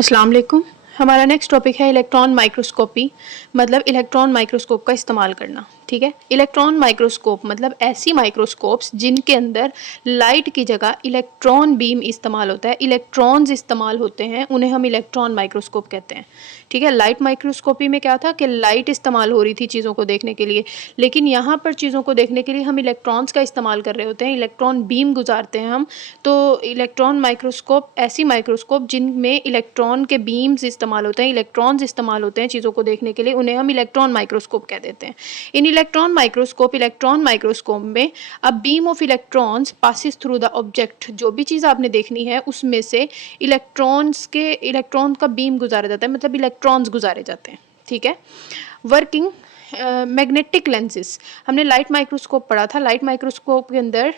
अस्सलाम वालेकुम। हमारा नेक्स्ट टॉपिक है इलेक्ट्रॉन माइक्रोस्कोपी, मतलब इलेक्ट्रॉन माइक्रोस्कोप का इस्तेमाल करना। ठीक है, इलेक्ट्रॉन माइक्रोस्कोप मतलब ऐसी माइक्रोस्कोप्स जिनके अंदर लाइट की जगह इलेक्ट्रॉन बीम इस्तेमाल होता है, इलेक्ट्रॉन्स इस्तेमाल होते हैं, उन्हें हम इलेक्ट्रॉन माइक्रोस्कोप कहते हैं। ठीक है, लाइट माइक्रोस्कोपी में क्या था कि लाइट इस्तेमाल हो रही थी चीज़ों को देखने के लिए, लेकिन यहाँ पर चीज़ों को देखने के लिए हम इलेक्ट्रॉन्स का इस्तेमाल कर रहे होते हैं, इलेक्ट्रॉन बीम गुजारते हैं हम। तो इलेक्ट्रॉन माइक्रोस्कोप ऐसी माइक्रोस्कोप जिनमें इलेक्ट्रॉन के बीम्स इस्तेमाल होते हैं, इलेक्ट्रॉन्स इस्तेमाल होते हैं चीज़ों को देखने के लिए, उन्हें हम इलेक्ट्रॉन माइक्रोस्कोप कह देते हैं। इन इलेक्ट्रॉन माइक्रोस्कोप में a beam of electrons passes through the object, जो भी चीज़ आपने देखनी है उसमें से इलेक्ट्रॉन का बीम गुजारा जाता है, मतलब इलेक्ट्रॉन्स गुजारे जाते हैं। ठीक है, वर्किंग मैग्नेटिक लेंसेज, हमने लाइट माइक्रोस्कोप पढ़ा था। लाइट माइक्रोस्कोप के अंदर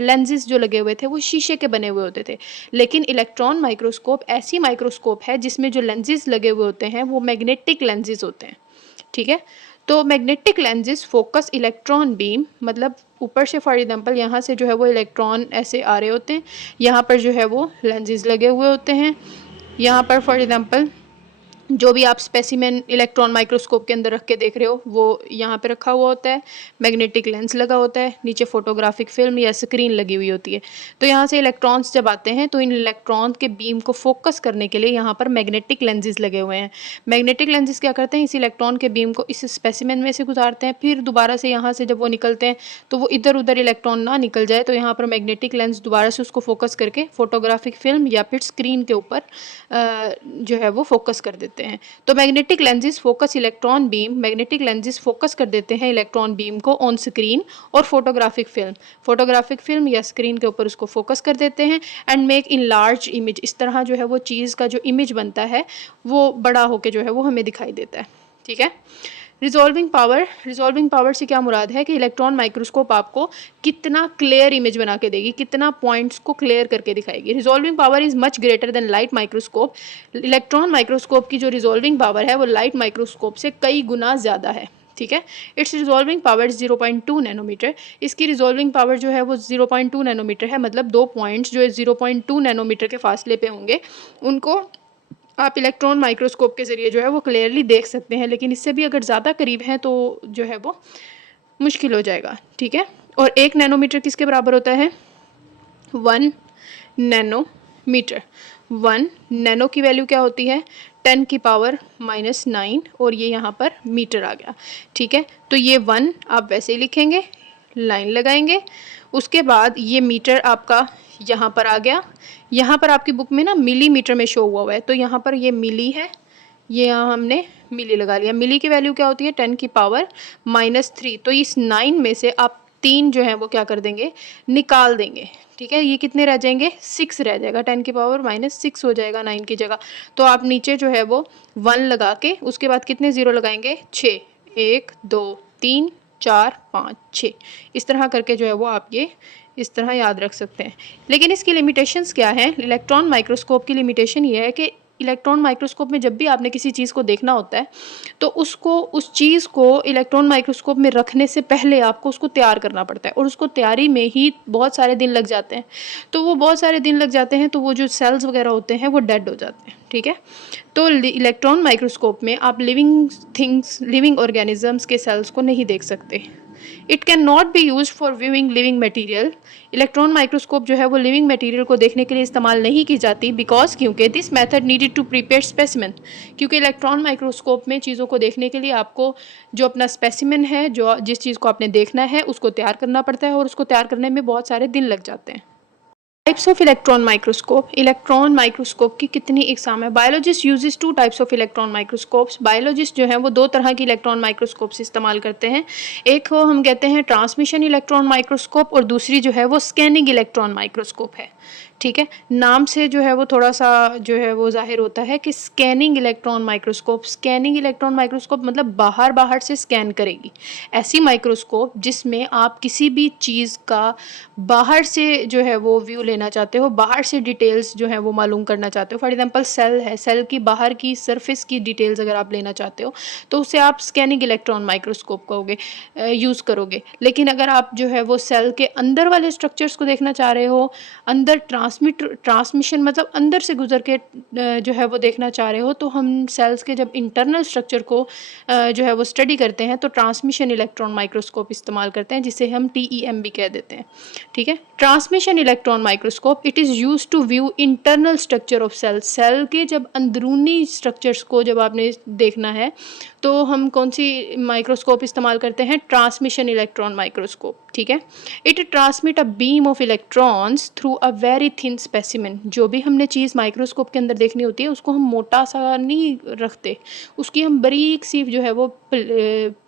लेंसेज जो लगे हुए थे वो शीशे के बने हुए होते थे, लेकिन इलेक्ट्रॉन माइक्रोस्कोप ऐसी माइक्रोस्कोप है जिसमें जो लेंसेज लगे हुए होते हैं वो मैग्नेटिक लेंसेज होते हैं। ठीक है, तो magnetic lenses focus electron beam, मतलब ऊपर से फॉर एग्जांपल यहाँ से जो है वो इलेक्ट्रॉन ऐसे आ रहे होते हैं, यहाँ पर जो है वो लेंसेज लगे हुए होते हैं। यहाँ पर फॉर एग्जांपल जो भी आप स्पेसिमेन इलेक्ट्रॉन माइक्रोस्कोप के अंदर रख के देख रहे हो वो यहाँ पे रखा हुआ होता है, मैग्नेटिक लेंस लगा होता है, नीचे फोटोग्राफिक फिल्म या स्क्रीन लगी हुई होती है। तो यहाँ से इलेक्ट्रॉन्स जब आते हैं तो इन इलेक्ट्रॉन के बीम को फोकस करने के लिए यहाँ पर मैग्नेटिक लेंसेज लगे हुए हैं। मैग्नेटिक लेंसेज क्या करते हैं, इस इलेक्ट्रॉन के बीम को इस स्पेसिमेन में से गुजारते हैं, फिर दोबारा से यहाँ से जब वो निकलते हैं तो वो इधर उधर इलेक्ट्रॉन ना निकल जाए, तो यहाँ पर मैग्नेटिक लेंस दोबारा से उसको फोकस करके फोटोग्राफिक फिल्म या फिर स्क्रीन के ऊपर जो है वो फोकस कर देते हैं। तो magnetic lenses focus electron beam, magnetic lenses focus कर देते हैं इलेक्ट्रॉन बीम को ऑन स्क्रीन और फोटोग्राफिक फिल्म या स्क्रीन के ऊपर उसको फोकस कर देते हैं and make in large image. इस तरह जो है वो चीज़ का जो इमेज बनता है वो बड़ा होकर जो है वो हमें दिखाई देता है। ठीक है, रिजॉल्विंग पावर से क्या मुराद है कि इलेक्ट्रॉन माइक्रोस्कोप आपको कितना क्लियर इमेज बना के देगी, कितना पॉइंट्स को क्लियर करके दिखाएगी। Resolving power is much greater than light microscope. Electron microscope की जो रिजॉल्विंग पावर है वो लाइट माइक्रोस्कोप से कई गुना ज़्यादा है। ठीक है, इट्स रिजॉल्विंग पावर 0.2 नैनोमीटर। इसकी रिजॉल्विंग पावर जो है वो 0.2 नैनोमीटर है, मतलब दो पॉइंट्स जो 0.2 नैनोमीटर के फासले पे होंगे उनको आप इलेक्ट्रॉन माइक्रोस्कोप के ज़रिए जो है वो क्लियरली देख सकते हैं, लेकिन इससे भी अगर ज़्यादा करीब हैं तो जो है वो मुश्किल हो जाएगा। ठीक है, और 1 नैनोमीटर किसके बराबर होता है, 1 नैनोमीटर। 1 नैनो की वैल्यू क्या होती है, 10 की पावर -9, और ये यहाँ पर मीटर आ गया। ठीक है, तो ये 1 आप वैसे ही लिखेंगे, लाइन लगाएंगे, उसके बाद ये मीटर आपका यहाँ पर आ गया। यहाँ पर आपकी बुक में ना मिलीमीटर में शो हुआ है, तो यहाँ पर ये मिली है, ये यहाँ हमने मिली लगा लिया। मिली की वैल्यू क्या होती है, 10 की पावर -3। तो इस 9 में से आप 3 जो है वो क्या कर देंगे, निकाल देंगे। ठीक है, ये कितने रह जाएंगे, 6 रह जाएगा, 10 की पावर -6 हो जाएगा 9 की जगह। तो आप नीचे जो है वो 1 लगा के उसके बाद कितने ज़ीरो लगाएंगे, 6, 1 2 3 4 5 6, इस तरह करके जो है वो आप ये इस तरह याद रख सकते हैं। लेकिन इसकी लिमिटेशंस क्या हैं, इलेक्ट्रॉन माइक्रोस्कोप की लिमिटेशन ये है कि इलेक्ट्रॉन माइक्रोस्कोप में जब भी आपने किसी चीज़ को देखना होता है तो उस चीज़ को इलेक्ट्रॉन माइक्रोस्कोप में रखने से पहले आपको उसको तैयार करना पड़ता है, और उसको तैयारी में ही बहुत सारे दिन लग जाते हैं। तो वो बहुत सारे दिन लग जाते हैं तो वो जो सेल्स वगैरह होते हैं वो डेड हो जाते हैं। ठीक है, तो इलेक्ट्रॉन माइक्रोस्कोप में आप लिविंग ऑर्गेनिजम्स के सेल्स को नहीं देख सकते। It can not be use for viewing living material. Electron microscope जो है वो लिविंग मटीरियल को देखने के लिए इस्तेमाल नहीं की जाती, बिकॉज क्योंकि this method needed to prepare specimen. क्योंकि इलेक्ट्रॉन माइक्रोस्कोप में चीज़ों को देखने के लिए आपको जो अपना स्पेसिमेन है, जो जिस चीज़ को आपने देखना है उसको तैयार करना पड़ता है, और उसको तैयार करने में बहुत सारे दिन लग जाते हैं। टाइप्स ऑफ इलेक्ट्रॉन माइक्रोस्कोप की कितनी इकसाम है। Biologist uses 2 types of electron microscopes. Biologist जो है वो 2 तरह की इलेक्ट्रॉन माइक्रोस्कोप्स इस्तेमाल करते हैं। एक को हम कहते हैं ट्रांसमिशन इलेक्ट्रॉन माइक्रोस्कोप, और दूसरी जो है वो स्कैनिंग इलेक्ट्रॉन माइक्रोस्कोप है। ठीक है, नाम से जो है वो थोड़ा सा जो है वो जाहिर होता है कि स्कैनिंग इलेक्ट्रॉन माइक्रोस्कोप मतलब बाहर से स्कैन करेगी। ऐसी माइक्रोस्कोप जिसमें आप किसी भी चीज़ का बाहर से जो है वो व्यू लेना चाहते हो, बाहर से डिटेल्स जो है वो मालूम करना चाहते हो। फॉर एग्जांपल सेल है, सेल की बाहर की सरफेस की डिटेल्स अगर आप लेना चाहते हो तो उसे आप स्कैनिंग इलेक्ट्रॉन माइक्रोस्कोप कहोगे, यूज़ करोगे। लेकिन अगर आप जो है वो सेल के अंदर वाले स्ट्रक्चर्स को देखना चाह रहे हो, अंदर ट्रांसमिशन मतलब अंदर से गुजर के जो है वो देखना चाह रहे हो, तो हम सेल्स के जब इंटरनल स्ट्रक्चर को जो है वो स्टडी करते हैं तो ट्रांसमिशन इलेक्ट्रॉन माइक्रोस्कोप इस्तेमाल करते हैं, जिसे हम TEM भी कह देते हैं। ठीक है, transmission electron microscope it is use to view internal structure of cell. Cell के जब अंदरूनी स्ट्रक्चर्स को जब आपने देखना है तो हम कौन सी माइक्रोस्कोप इस्तेमाल करते हैं? Transmission electron microscope. ठीक है, it transmit a beam of electrons through a very thin specimen. जो भी हमने चीज़ माइक्रोस्कोप के अंदर देखनी होती है उसको हम मोटा सा नहीं रखते, उसकी हम बारीक सी जो है वो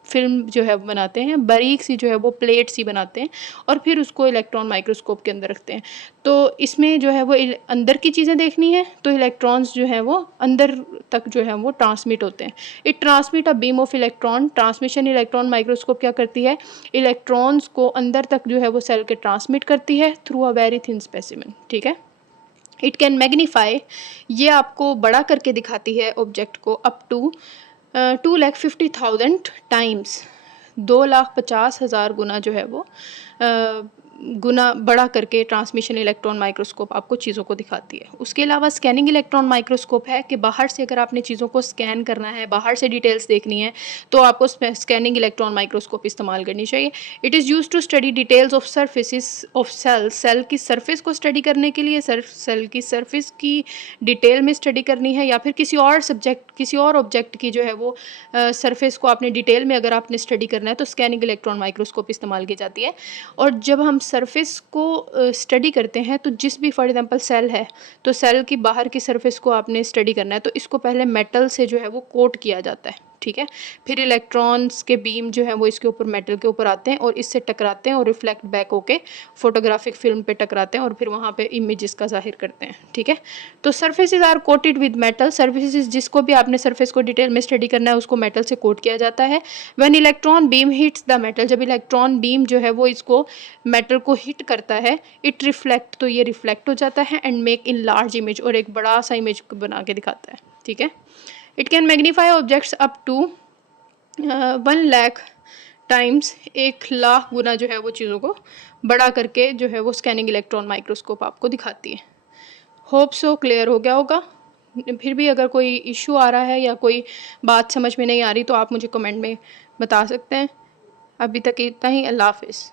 फिल्म जो है बनाते हैं, बारीक सी जो है वो प्लेट सी बनाते हैं और फिर उसको इलेक्ट्रॉन माइक्रोस्कोप के अंदर रखते हैं। तो इसमें जो है वो अंदर की चीज़ें देखनी है तो इलेक्ट्रॉन्स जो हैं वो अंदर तक जो है वो ट्रांसमिट होते हैं। It transmit a beam of electron. Transmission electron microscope क्या करती है? इलेक्ट्रॉन्स को अंदर तक जो है वो सेल के ट्रांसमिट करती है through a very thin specimen. ठीक है, इट कैन मैग्नीफाई, ये आपको बड़ा करके दिखाती है ऑब्जेक्ट को अप टू 2,50,000 टाइम्स, 2,50,000 गुना जो है वो गुना बड़ा करके ट्रांसमिशन इलेक्ट्रॉन माइक्रोस्कोप आपको चीज़ों को दिखाती है। उसके अलावा स्कैनिंग इलेक्ट्रॉन माइक्रोस्कोप है कि बाहर से अगर आपने चीज़ों को स्कैन करना है, बाहर से डिटेल्स देखनी है तो आपको स्कैनिंग इलेक्ट्रॉन माइक्रोस्कोप इस्तेमाल करनी चाहिए। It is use to study details of surfaces of cell. Cell की सरफेस को स्टडी करने के लिए, सेल की सरफेस की डिटेल में स्टडी करनी है या फिर किसी और ऑब्जेक्ट की जो है वो सरफेस को आपने डिटेल में अगर आपने स्टडी करना है तो स्कैनिंग इलेक्ट्रॉन माइक्रोस्कोप इस्तेमाल की जाती है। और जब हम सरफेस को स्टडी करते हैं तो जिस भी फॉर एग्जांपल सेल है तो सेल की बाहर की सरफेस को आपने स्टडी करना है तो इसको पहले मेटल से जो है वो कोट किया जाता है। ठीक है, फिर इलेक्ट्रॉन्स के बीम जो है वो इसके ऊपर मेटल के ऊपर आते हैं और इससे टकराते हैं और रिफ्लेक्ट बैक होके फोटोग्राफिक फिल्म पे टकराते हैं और फिर वहाँ पे इमेजेस का जाहिर करते हैं। ठीक है, तो surfaces are coated with metal. Surfaces जिसको भी आपने सरफेस को डिटेल में स्टडी करना है उसको मेटल से कोट किया जाता है। When electron beam hits the metal, जब इलेक्ट्रॉन बीम जो है वो इसको मेटल को हिट करता है, इट रिफ्लेक्ट, तो ये रिफ्लेक्ट हो जाता है and make in large image, और एक बड़ा सा इमेज बना के दिखाता है। ठीक है, it can magnify objects up to 1,00,000 times, 1,00,000 गुना जो है वो चीज़ों को बड़ा करके जो है वो स्कैनिंग इलेक्ट्रॉन माइक्रोस्कोप आपको दिखाती है। होप सो क्लियर हो गया होगा। फिर भी अगर कोई इशू आ रहा है या कोई बात समझ में नहीं आ रही तो आप मुझे कमेंट में बता सकते हैं। अभी तक इतना ही। अल्लाह हाफिज़।